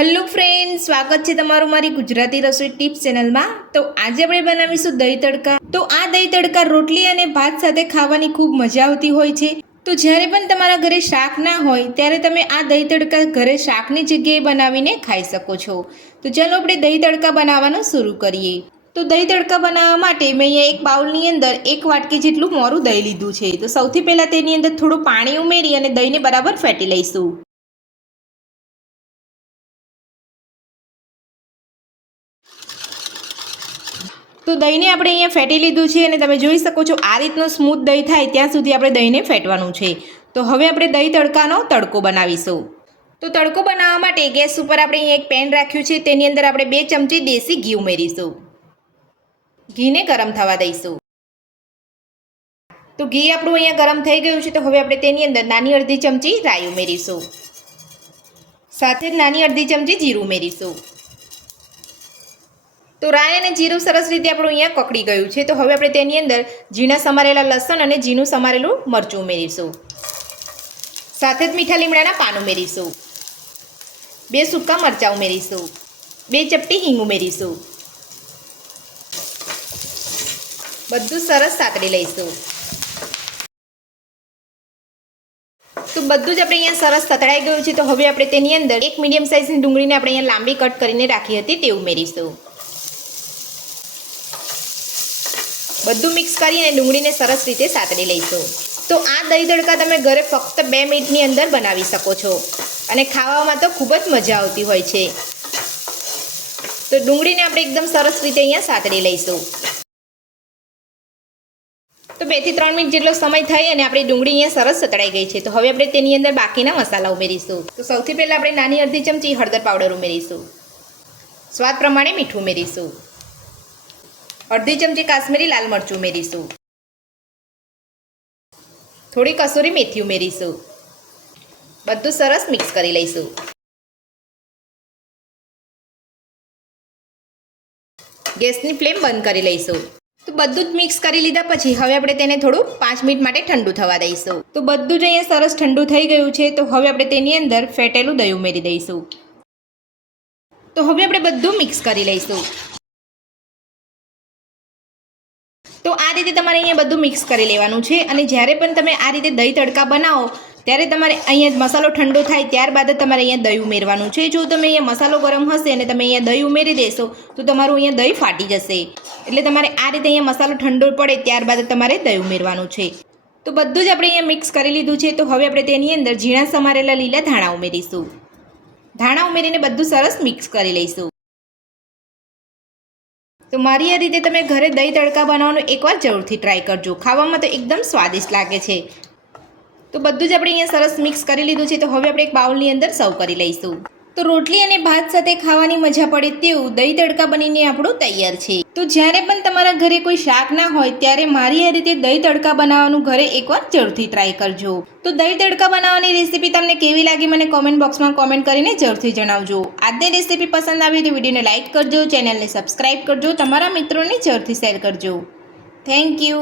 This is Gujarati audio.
હેલો ફ્રેન્ડ, સ્વાગત છે તમારું મારી ગુજરાતી રસોઈ ટિપ્સ ચેનલમાં। તો આજે આપણે બનાવીશું દહીં તડકા। તો આ દહીં તડકા રોટલી અને ભાત સાથે ખાવાની ખૂબ મજા આવતી હોય છે। તો જ્યારે પણ તમારા ઘરે શાક ના હોય ત્યારે તમે આ દહીં તડકા ઘરે શાકની જગ્યાએ બનાવીને ખાઈ શકો છો। તો ચાલો આપણે દહીં તડકા બનાવવાનું શરૂ કરીએ। તો દહીં તડકા બનાવવા માટે મેં અહીંયા એક બાઉલની અંદર 1 વાટકી જેટલું મોરું દહીં લીધું છે। તો સૌથી પહેલાં તેની અંદર થોડું પાણી ઉમેરી અને દહીંને બરાબર ફેટી લઈશું। તો દહીંને આપણે અહીંયા ફેટી લીધું છે અને તમે જોઈ શકો છો આ રીતનું સ્મૂથ દહીં થાય ત્યાં સુધી આપણે દહીંને ફેટવાનું છે। તો હવે આપણે દહીં તડકાનો તડકો બનાવીશું। તો તડકો બનાવવા માટે ગેસ ઉપર આપણે અહીંયા એક પેન રાખ્યું છે, તેની અંદર આપણે 2 ચમચી દેશી ઘી ઉમેરીશું। ઘીને ગરમ થવા દઈશું। તો ઘી આપણું અહીંયા ગરમ થઈ ગયું છે, તો હવે આપણે તેની અંદર નાની અડધી ચમચી રાઈ ઉમેરીશું, સાથે જ નાની અડધી ચમચી જીરું ઉમેરીશું। તો રાઈ અને જીરું સરસ રીતે આપણું અહીંયા કકડી ગયું છે। તો હવે આપણે તેની અંદર ઝીણા સમારેલા લસણ અને ઝીણું સમારેલું મરચું ઉમેરીશું, સાથે જ મીઠા લીમડાના પાન ઉમેરીશું, 2 સૂકા મરચાં ઉમેરીશું, 2 ચપટી હિંગ ઉમેરીશું। બધું સરસ સાતળી લઈશું। તો બધું જ આપણે અહીંયા સરસ સતળાઈ ગયું છે। તો હવે આપણે તેની અંદર એક મીડિયમ સાઇઝની ડુંગળીને આપણે અહીંયા લાંબી કટ કરીને રાખી હતી તે ઉમેરીશું। બધું મિક્સ કરીને ડુંગળીને સરસ રીતે સાતળી લઈશું। તો આ દહીં તડકા તમે ઘરે ફક્ત 2 મિનિટની અંદર બનાવી શકો છો અને ખાવામાં તો ખૂબ જ મજા આવતી હોય છે। તો ડુંગળીને આપણે એકદમ સરસ રીતે અહીંયા સાતળી લઈશું। તો 2 થી 3 મિનિટ જેટલો સમય થઈ અને આપણી ડુંગળી અહીંયા સરસ સતળાઈ ગઈ છે। તો હવે આપણે તેની અંદર બાકીના મસાલા ઉમેરીશું। તો સૌથી પહેલાં આપણે નાની અડધી ચમચી હળદર પાવડર ઉમેરીશું, સ્વાદ પ્રમાણે મીઠું ઉમેરીશું, અડધી ચમચી કાશ્મીરી લાલ મરચું ઉમેરીશું, થોડી કસૂરી મેથી ઉમેરીશું। બધું સરસ મિક્સ કરી લઈશું। ગેસની ફ્લેમ બંધ કરી લઈશું। તો બધું જ મિક્સ કરી લીધા પછી હવે આપણે તેને થોડું 5 મિનિટ માટે ઠંડુ થવા દઈશું। તો બધું જ અહીંયા સરસ ઠંડુ થઈ ગયું છે। તો હવે આપણે તેની અંદર ફેટેલું દહીં ઉમેરી દઈશું। તો હવે આપણે બધું મિક્સ કરી લઈશું। તો આ રીતે તમારે અહીંયા બધું મિક્સ કરી લેવાનું છે અને જ્યારે પણ તમે આ રીતે દહીં તડકા બનાવો ત્યારે તમારે અહીંયા મસાલો ઠંડો થાય ત્યારબાદ જ તમારે અહીંયા દહીં ઉમેરવાનું છે। જો તમે અહીંયા મસાલો ગરમ હશે અને તમે અહીંયા દહીં ઉમેરી દેશો તો તમારું અહીંયા દહીં ફાટી જશે। એટલે તમારે આ રીતે અહીંયા મસાલો ઠંડો પડે ત્યારબાદ તમારે દહીં ઉમેરવાનું છે। તો બધું જ આપણે અહીંયા મિક્સ કરી લીધું છે। તો હવે આપણે તેની અંદર ઝીણા સમારેલા લીલા ધાણા ઉમેરીશું। ધાણા ઉમેરીને બધું સરસ મિક્સ કરી લઈશું। તો મારી આ રીતે તમે ઘરે દહીં તડકા બનાવવાનું એકવાર જરૂરથી ટ્રાય કરજો, ખાવામાં તો એકદમ સ્વાદિષ્ટ લાગે છે। તો બધું જ આપણે અહીંયા સરસ મિક્સ કરી લીધું છે। તો હવે આપણે એક બાઉલની અંદર સર્વ કરી લઈશું। તો રોટલી અને ભાત સાથે ખાવાની મજા પડે તેવું દહીં તડકા બનીને આપણું તૈયાર છે। તો જ્યારે પણ તમારા ઘરે કોઈ શાક ના હોય ત્યારે મારી આ રીતે દહીં તડકા બનાવવાનું ઘરે એકવાર જરૂરથી ટ્રાય કરજો। તો દહીં તડકા બનાવવાની રેસીપી તમને કેવી લાગી મને કોમેન્ટ બોક્સમાં કોમેન્ટ કરીને જરૂરથી જણાવજો। આજની રેસીપી પસંદ આવી તો વિડીયોને લાઇક કરજો, ચેનલને સબસ્ક્રાઈબ કરજો, તમારા મિત્રોને જરૂરથી શેર કરજો। Thank you.